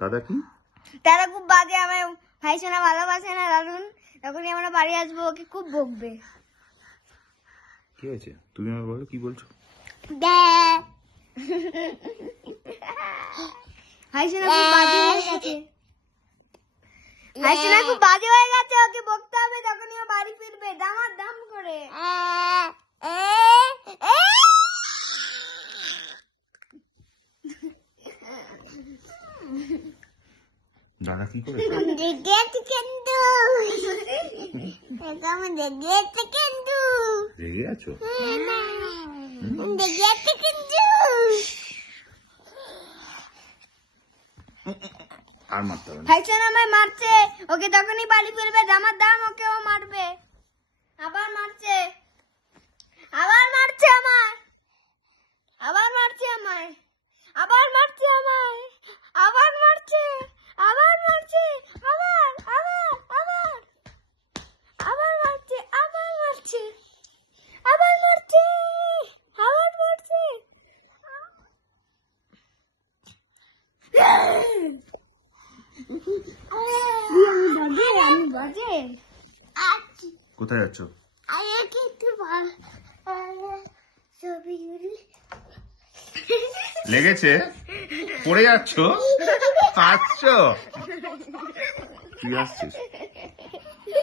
দাদা কি? দাদা খুব বাজে, আমার ভাই সোনা ভালোবাসে না দারুন। তখনই আমরা বাড়ি আসবো, ওকে খুব বকবে। কি হয়েছে? তুমি আমাকে বলো কি বলছো? ভাই সোনা খুব বাজে হয়ে গেছে, ভাই সোনা খুব বাজে হয়ে গেছে, ওকে বকতে হবে, তখনই ও বাড়ি ফিরবে দামার দাম করে। দাদা কি করে? রেগে আছো? আর মারতে হবে না। ভাই সোনা আমায় মারছে, ওকে তখনই বাড়ি ফিরবে দামার দাম, ওকে ও মারবে। আবার মারছে, আবার মারছে আমায়, আবার মারছে আমায়, আবার মারছে আমায়, আবার মারছে, আবার মারছে, আবার আবার আবার আবার মারছে, আবার মারছে, আবার মারছে, আবার মারছে। আমি বাজে। কোথায় যাচ্ছ? লেগেছে? পড়ে যাচ্ছ? আসছো? তুই আসছিস?